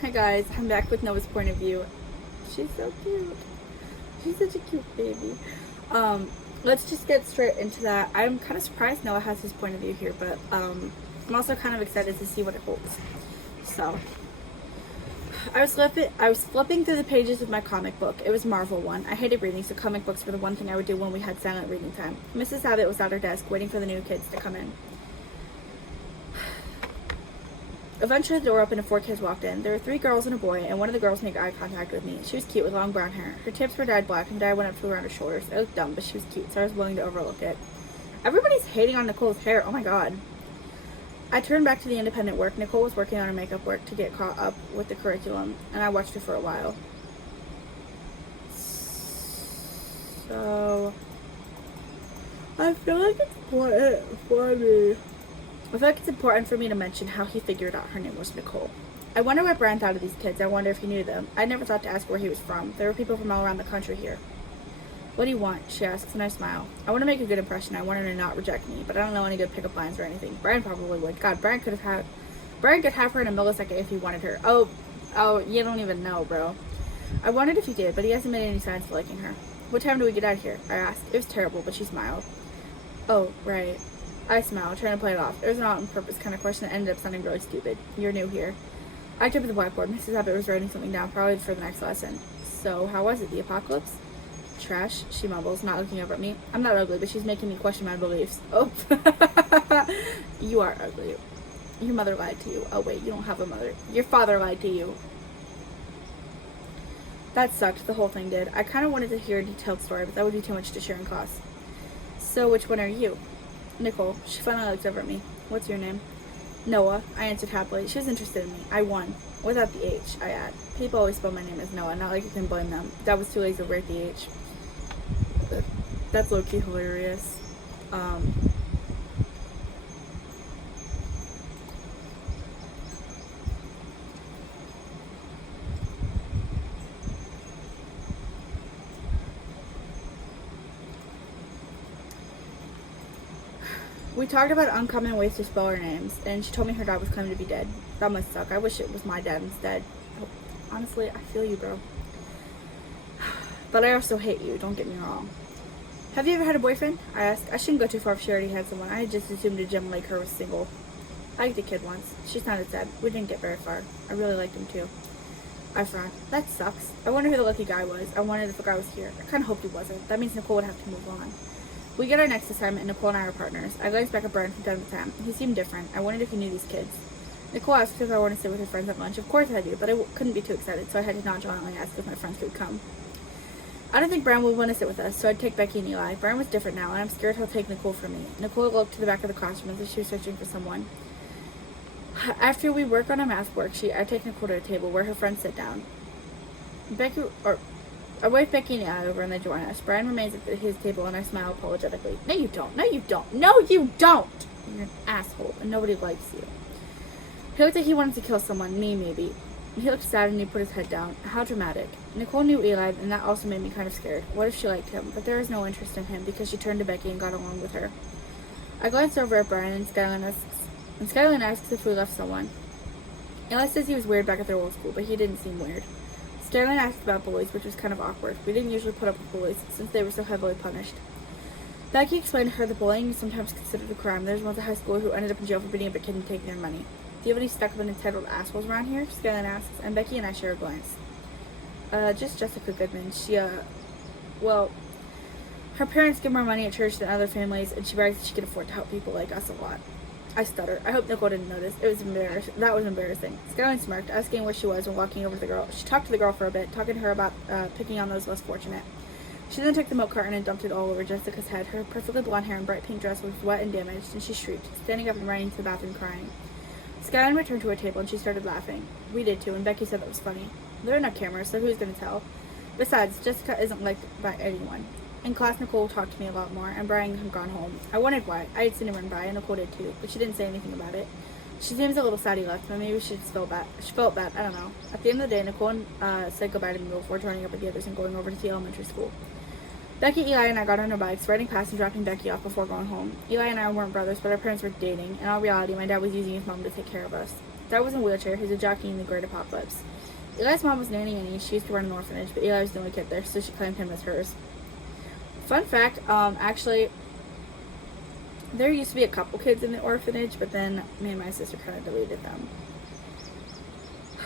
Hi guys, I'm back with Noah's point of view. She's so cute. She's such a cute baby. Let's just get straight into that. I'm kind of surprised Noah has his point of view here, but I'm also kind of excited to see what it holds. So, I was flipping through the pages of my comic book. It was a Marvel one. I hated reading, so comic books were the one thing I would do when we had silent reading time. Mrs. Abbott was at her desk, waiting for the new kids to come in. Eventually, the door opened and 4 kids walked in. There were 3 girls and a boy, and one of the girls made eye contact with me. She was cute with long brown hair. Her tips were dyed black, and dye went up to around her shoulders. It was dumb, but she was cute, so I was willing to overlook it. Everybody's hating on Nicole's hair. Oh my god. I turned back to the independent work. Nicole was working on her makeup work to get caught up with the curriculum, and I watched her for a while. So, I feel like it's important for me to mention how he figured out her name was Nicole. I wonder what Brian thought of these kids. I wonder if he knew them. I never thought to ask where he was from. There were people from all around the country here. What do you want? She asks, and I smile. I want to make a good impression. I want her to not reject me, but I don't know any good pickup lines or anything. Brian probably would. God, Brian could have her in a millisecond if he wanted her. Oh, you don't even know, bro. I wondered if he did, but he hasn't made any signs of liking her. What time do we get out of here? I asked. It was terrible, but she smiled. Oh, right. I smiled, trying to play it off. It was an on-purpose kind of question that ended up sounding really stupid. You're new here. I looked up at the whiteboard. Mrs. Abbott was writing something down, probably for the next lesson. So, how was it? The apocalypse? Trash, she mumbles, not looking over at me. I'm not ugly, but she's making me question my beliefs. Oh. You are ugly. Your mother lied to you. Oh, wait, you don't have a mother. Your father lied to you. That sucked. The whole thing did. I kind of wanted to hear a detailed story, but that would be too much to share in class. So, which one are you? Nicole. She finally looked over at me. What's your name? Noah. I answered happily. She was interested in me. I won. Without the H, I add. People always spell my name as Noah, not like you can blame them. Dad was too lazy to write the H. That's low-key hilarious. We talked about uncommon ways to spell our names, and she told me her dad was claiming to be dead. That must suck. I wish it was my dad instead. Honestly, I feel you, bro. But I also hate you, don't get me wrong. Have you ever had a boyfriend? I asked. I shouldn't go too far if she already had someone. I had just assumed a gem like her was single. I liked a kid once. She sounded sad. We didn't get very far. I really liked him too. I frowned. That sucks. I wonder who the lucky guy was. I wondered if the guy was here. I kind of hoped he wasn't. That means Nicole would have to move on. We get our next assignment, and Nicole and I are partners. I glanced back at Brian from time to time. He seemed different. I wondered if he knew these kids. Nicole asked if I wanted to sit with her friends at lunch. Of course I do, but I couldn't be too excited, so I had to nonchalantly ask if my friends could come. I don't think Brian would want to sit with us, so I'd take Becky and Eli. Brian was different now, and I'm scared he'll take Nicole from me. Nicole looked to the back of the classroom as if she was searching for someone. After we work on a math worksheet, I take Nicole to a table where her friends sit down. I wave Becky and Eli over, and they join us. Brian remains at his table, and I smile apologetically. No, you don't. No, you don't. No, you don't! You're an asshole, and nobody likes you. He looked like he wanted to kill someone, me maybe. He looked sad and he put his head down. How dramatic. Nicole knew Eli, and that also made me kind of scared. What if she liked him? But there was no interest in him because she turned to Becky and got along with her. I glanced over at Brian, and Skylin asks if we left someone. Eli says he was weird back at their old school, but he didn't seem weird. Skylin asked about bullies, which was kind of awkward. We didn't usually put up with bullies, since they were so heavily punished. Becky explained to her that bullying is sometimes considered a crime. There's one at high school who ended up in jail for beating up a kid and taking their money. Do you have any stuck-up and entitled assholes around here? Skylin asks, and Becky and I share a glance. Just Jessica Goodman. Her parents give more money at church than other families, and she brags that she can afford to help people like us a lot. I stutter. I hope Nicole didn't notice. That was embarrassing. Skylin smirked, asking where she was and walking over to the girl. She talked to the girl for a bit, talking to her about picking on those less fortunate. She then took the milk carton and dumped it all over Jessica's head. Her perfectly blonde hair and bright pink dress was wet and damaged, and she shrieked, standing up and running to the bathroom crying. Skylin returned to her table, and she started laughing. We did too, and Becky said that was funny. There are no cameras, so who's going to tell? Besides, Jessica isn't liked by anyone. In class, Nicole talked to me a lot more, and Brian had gone home. I wondered why. I had seen him run by, and Nicole did too, but she didn't say anything about it. She seems a little sad he left, but maybe she just felt bad. She felt bad, I don't know. At the end of the day, Nicole said goodbye to me before joining up with the others and going over to the elementary school. Becky, Eli, and I got on our bikes, riding past and dropping Becky off before going home. Eli and I weren't brothers, but our parents were dating. In all reality, my dad was using his mom to take care of us. Dad was in a wheelchair. He was a jockey in the Great Apocalypse. Eli's mom was Nanny Annie. She used to run an orphanage, but Eli was the only kid there, so she claimed him as hers. Fun fact, actually, there used to be a couple kids in the orphanage, but then me and my sister kind of deleted them.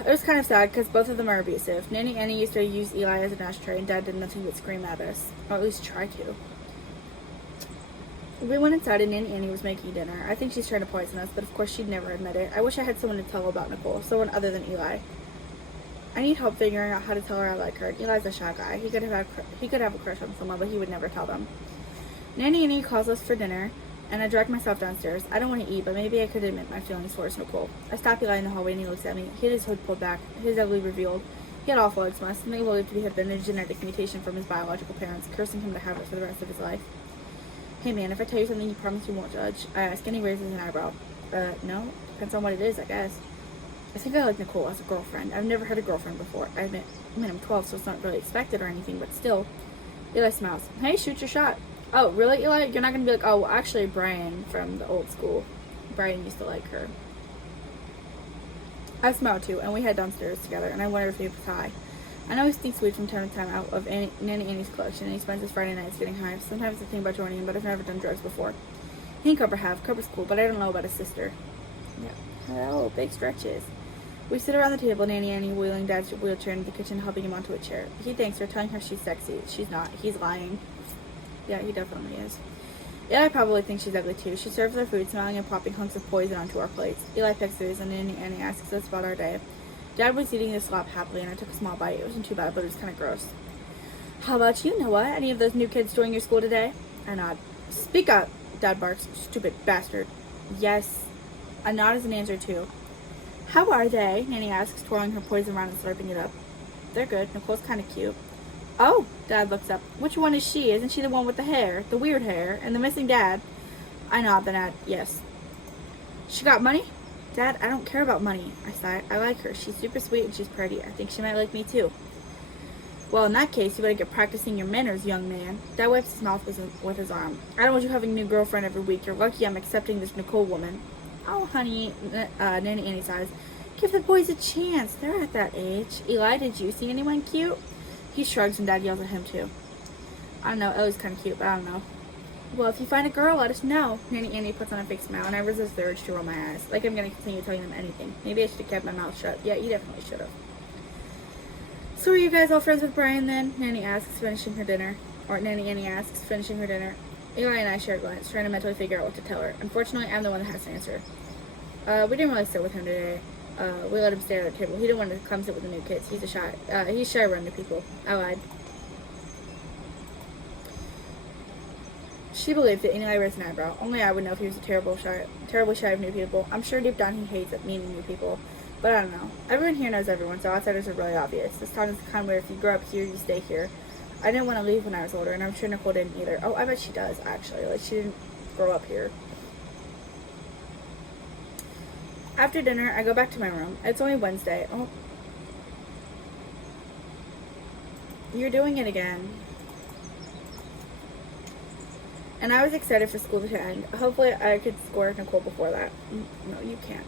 It was kind of sad because both of them are abusive. Nanny Annie used to use Eli as an ashtray, and Dad did nothing but scream at us, or at least try to. We went inside and Nanny Annie was making dinner. I think she's trying to poison us, but of course she'd never admit it. I wish I had someone to tell about Nicole, someone other than Eli. I need help figuring out how to tell her I like her. Eli's a shy guy. He could have a crush on someone, but he would never tell them. Nanny Annie calls us for dinner, and I drag myself downstairs. I don't want to eat, but maybe I could admit my feelings towards Nicole. I stop Eli in the hallway and he looks at me. He had his hood pulled back, his ugly revealed. He had awful eczema, and they believed he had been a genetic mutation from his biological parents, cursing him to have it for the rest of his life. Hey man, if I tell you something, you promise you won't judge? I ask, and he raises an eyebrow. No? Depends on what it is, I guess. I think I like Nicole as a girlfriend. I've never had a girlfriend before. I mean, I'm 12, so it's not really expected or anything, but still. Eli smiles. Hey, shoot your shot. Oh, really, Eli? You're not going to be like, oh, well, actually, Brian from the old school. Brian used to like her. I smile too, and we head downstairs together, and I wonder if he was high. I know he sneaks weed from time to time out of Nanny Annie's collection, and he spends his Friday nights getting high. Sometimes I think about joining him, but I've never done drugs before. He and Cooper have. Cooper's cool, but I don't know about his sister. Yeah. Oh, big stretches. We sit around the table, Nanny Annie wheeling Dad's wheelchair into the kitchen, helping him onto a chair. He thanks her, telling her she's sexy. She's not. He's lying. Yeah, he definitely is. Eli probably thinks she's ugly too. She serves our food, smiling and popping hunks of poison onto our plates. Eli picks these, and Nanny Annie asks us about our day. Dad was eating the slop happily, and I took a small bite. It wasn't too bad, but it was kind of gross. How about you, Noah? Any of those new kids join your school today? I nod. Speak up, Dad barks. Stupid bastard. Yes. I nod as an answer too. How are they? Nanny asks, twirling her poison around and slurping it up. They're good. Nicole's kind of cute. Oh, Dad looks up. Which one is she? Isn't she the one with the hair, the weird hair, and the missing dad? I nod, then add, yes. She got money? Dad, I don't care about money. I sigh. I like her. She's super sweet and she's pretty. I think she might like me too. Well, in that case, you better get practicing your manners, young man. Dad wipes his mouth with his arm. I don't want you having a new girlfriend every week. You're lucky I'm accepting this Nicole woman. Oh, honey, Nanny Annie sighs. Give the boys a chance. They're at that age. Eli, did you see anyone cute? He shrugs and Dad yells at him too. I don't know. Ellie's kind of cute, but I don't know. Well, if you find a girl, let us know. Nanny Annie puts on a fake smile, and I resist the urge to roll my eyes. Like I'm going to continue telling them anything. Maybe I should have kept my mouth shut. Yeah, you definitely should have. So are you guys all friends with Brian then? Nanny asks, finishing her dinner. Or Nanny Annie asks, finishing her dinner. Eli and I share a glance, trying to mentally figure out what to tell her. Unfortunately, I'm the one that has to answer. We didn't really sit with him today. We let him stay at our table. He didn't want to come sit with the new kids. He's shy around new people. I lied. She believed it, and Eli raised an eyebrow. Only I would know if he was terribly shy of new people. I'm sure deep down he hates meeting new people, but I don't know. Everyone here knows everyone, so outsiders are really obvious. This town is the kind where if you grow up here, you stay here. I didn't want to leave when I was older, and I'm sure Nicole didn't either. Oh, I bet she does, actually. Like, she didn't grow up here. After dinner, I go back to my room. It's only Wednesday. Oh. You're doing it again. And I was excited for school to end. Hopefully I could score Nicole before that. No, you can't.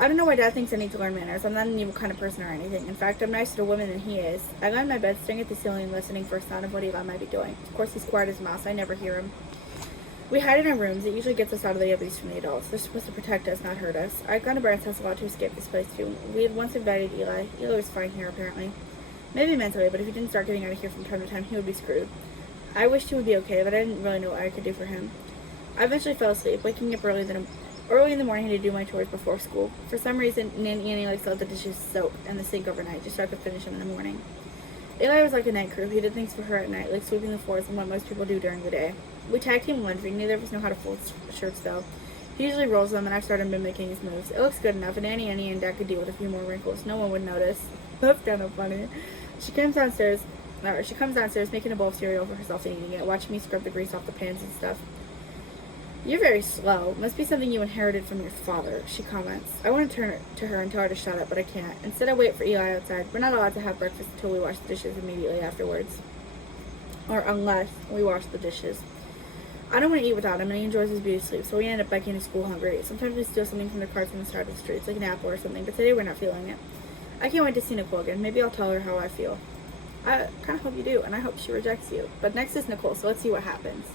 I don't know why Dad thinks I need to learn manners. I'm not an evil kind of person or anything. In fact, I'm nicer to women than he is. I lie in my bed, staring at the ceiling, listening for a sound of what Eli might be doing. Of course, he's quiet as a mouse. I never hear him. We hide in our rooms. It usually gets us out of the abuse from the adults. They're supposed to protect us, not hurt us. I'd gone to Brian's house a lot to escape this place, too. We had once invited Eli. Eli was fine here, apparently. Maybe mentally, but if he didn't start getting out of here from time to time, he would be screwed. I wished he would be okay, but I didn't really know what I could do for him. I eventually fell asleep, waking up early in the morning to do my chores before school. For some reason, Nanny Annie likes to let the dishes soak in the sink overnight, just so I could finish them in the morning. Eli was like a night crew. He did things for her at night, like sweeping the floors and what most people do during the day. We tag team laundry. Neither of us know how to fold shirts, though. He usually rolls them, and I've started mimicking his moves. It looks good enough, and Nanny Annie and Dad could deal with a few more wrinkles. No one would notice. That's kind of funny. She comes downstairs, making a bowl of cereal for herself and eating it, watching me scrub the grease off the pans and stuff. You're very slow. Must be something you inherited from your father, she comments. I want to turn to her and tell her to shut up, but I can't. Instead, I wait for Eli outside. We're not allowed to have breakfast until we wash the dishes immediately afterwards. Or unless we wash the dishes. I don't want to eat without him, and he enjoys his beauty sleep, so we end up biking to school hungry. Sometimes we steal something from the carts on the side of the streets, like an apple or something, but today we're not feeling it. I can't wait to see Nicole again. Maybe I'll tell her how I feel. I kind of hope you do, and I hope she rejects you. But next is Nicole, so let's see what happens.